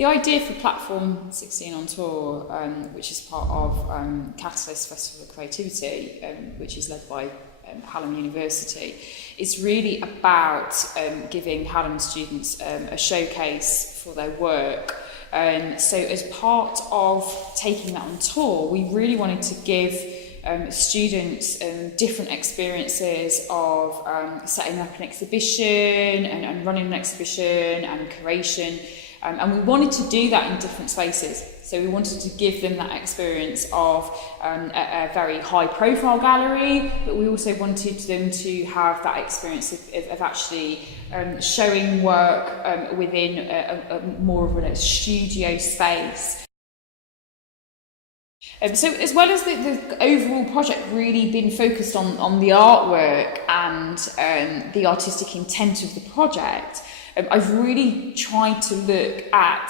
The idea for Platform 16 on Tour, which is part of Catalyst Festival of Creativity, which is led by Hallam University, is really about giving Hallam students a showcase for their work. So as part of taking that on tour, we really wanted to give students different experiences of setting up an exhibition and running an exhibition and curation. And we wanted to do that in different spaces. So we wanted to give them that experience of a very high profile gallery, but we also wanted them to have that experience of actually showing work within a more of a studio space. So as well as the overall project really been focused on the artwork and the artistic intent of the project, I've really tried to look at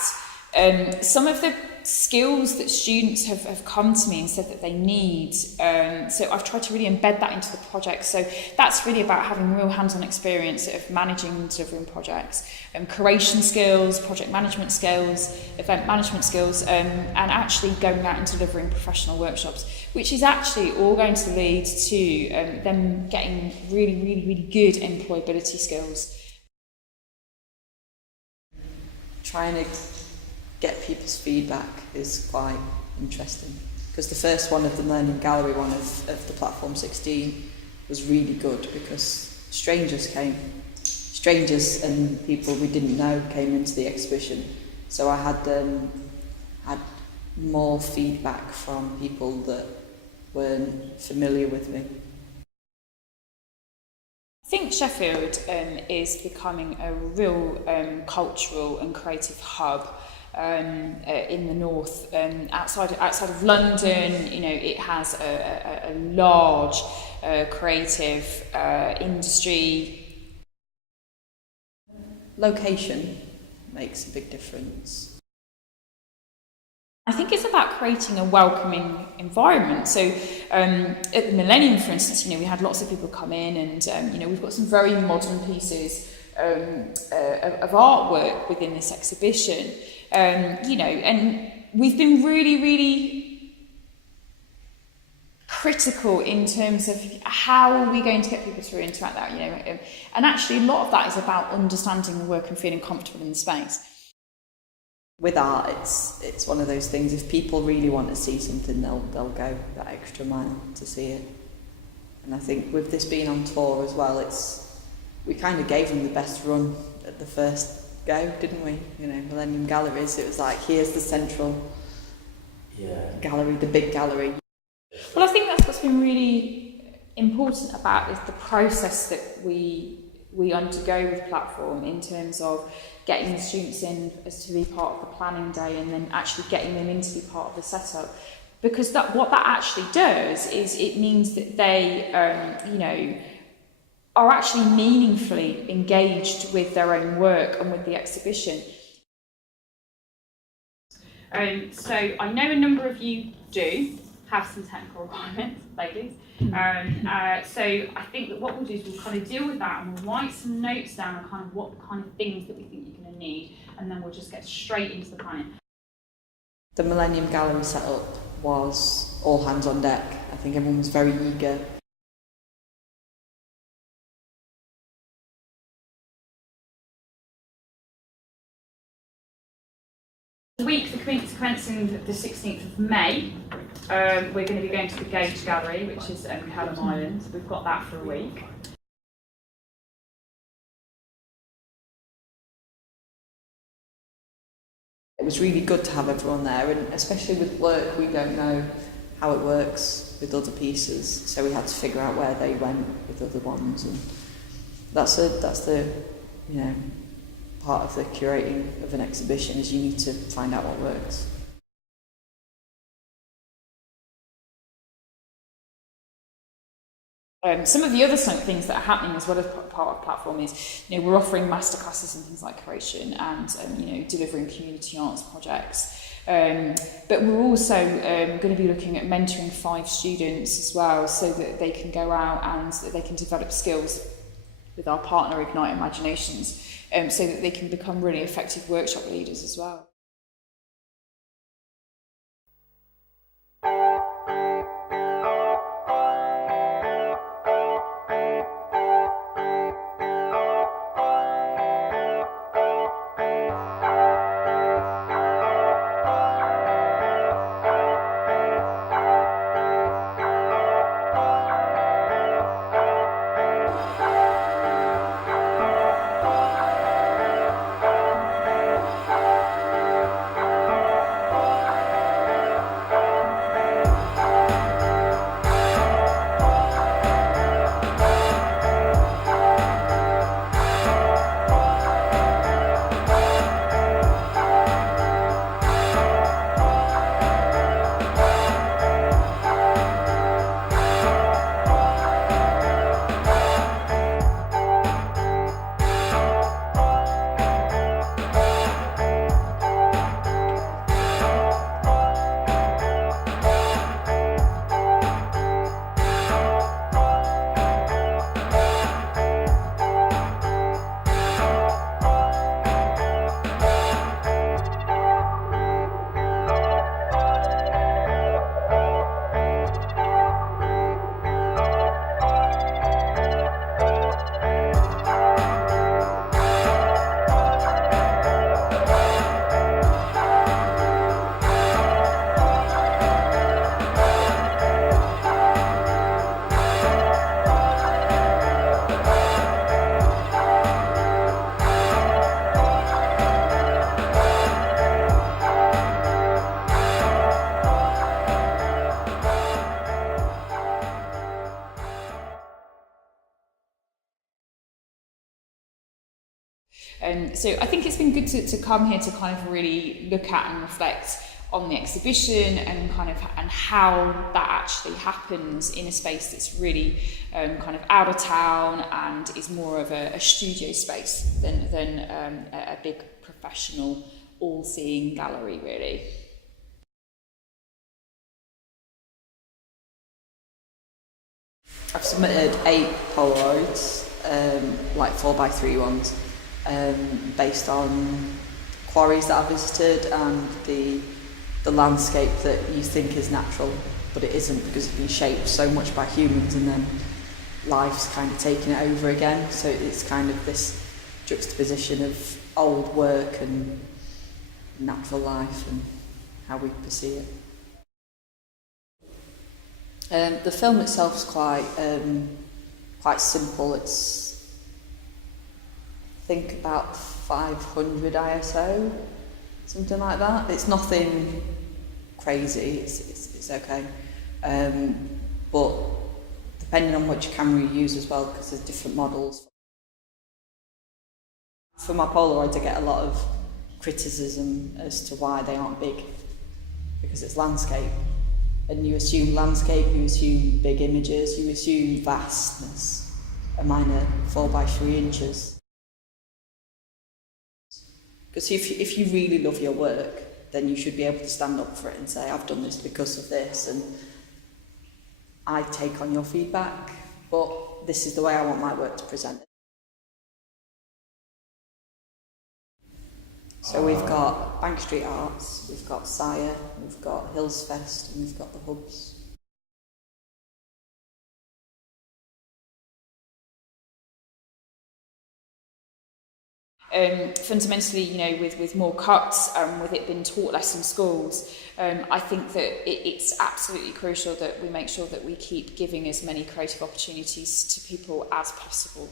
some of the skills that students have come to me and said that they need. So I've tried to really embed that into the project. So that's really about having real hands-on experience of managing and delivering projects, curation skills, project management skills, event management skills, and actually going out and delivering professional workshops, which is actually all going to lead to them getting really good employability skills. Trying to get people's feedback is quite interesting, because the first one of the Millennium Gallery one of the Platform 16 was really good, because strangers and people we didn't know came into the exhibition. So I had more feedback from people that weren't familiar with me. I think Sheffield is becoming a real cultural and creative hub in the north. Outside of London, you know, it has a large creative industry. Location makes a big difference. I think it's about creating a welcoming environment. So at the Millennium, for instance, you know, we had lots of people come in, and you know, we've got some very modern pieces of artwork within this exhibition. You know, and we've been really critical in terms of how are we going to get people to interact that, you know, and actually a lot of that is about understanding the work and feeling comfortable in the space. With art, it's one of those things, if people really want to see something, they'll go that extra mile to see it. And I think with this being on tour as well, we kind of gave them the best run at the first go, didn't we? You know, Millennium Galleries, it was like, here's the central gallery, the big gallery. Well, I think that's what's been really important about is the process that we undergo with Platform, in terms of getting the students in as to be part of the planning day, and then actually getting them in to be part of the setup. Because what that actually does is it means that they, you know, are actually meaningfully engaged with their own work and with the exhibition. So I know a number of you do have some technical requirements, ladies. So I think that what we'll do is we'll kind of deal with that, and we'll write some notes down on kind of what kind of things that we think you're going to need, and then we'll just get straight into the planning. The Millennium Gallery setup was all hands on deck. I think everyone was very eager. The week commencing the 16th of May, we're going to be going to the Gage Gallery, which is Hallam Island. We've got that for a week. It was really good to have everyone there, and especially with work, we don't know how it works with other pieces, so we had to figure out where they went with other ones, and that's the you know, part of the curating of an exhibition, is you need to find out what works. Some of the other things that are happening as well as part of Platform is, you know, we're offering masterclasses and things like curation and you know, delivering community arts projects. But we're also going to be looking at mentoring 5 students as well, so that they can go out and so that they can develop skills with our partner Ignite Imaginations, so that they can become really effective workshop leaders as well. So I think it's been good to come here to kind of really look at and reflect on the exhibition and and how that actually happens in a space that's really kind of out of town and is more of a studio space than a big professional all-seeing gallery, really. I've submitted 8 Polaroids, like 4x3 ones, based on quarries that I visited and the landscape that you think is natural, but it isn't, because it's been shaped so much by humans and then life's kind of taken it over again. So it's kind of this juxtaposition of old work and natural life and how we perceive it. The film itself is quite simple. It's, I think, about 500 ISO, something like that. It's nothing crazy. It's okay, but depending on which camera you use as well, because there's different models. For my Polaroids, I get a lot of criticism as to why they aren't big, because it's landscape. And you assume landscape, you assume big images, you assume vastness. And mine are 4x3 inches. Because if you really love your work, then you should be able to stand up for it and say, I've done this because of this, and I take on your feedback, but this is the way I want my work to present. So we've got Bank Street Arts, we've got Sire, we've got Hills Fest, and we've got the Hubs. Fundamentally, you know, with more cuts, with it being taught less in schools, I think that it's absolutely crucial that we make sure that we keep giving as many creative opportunities to people as possible.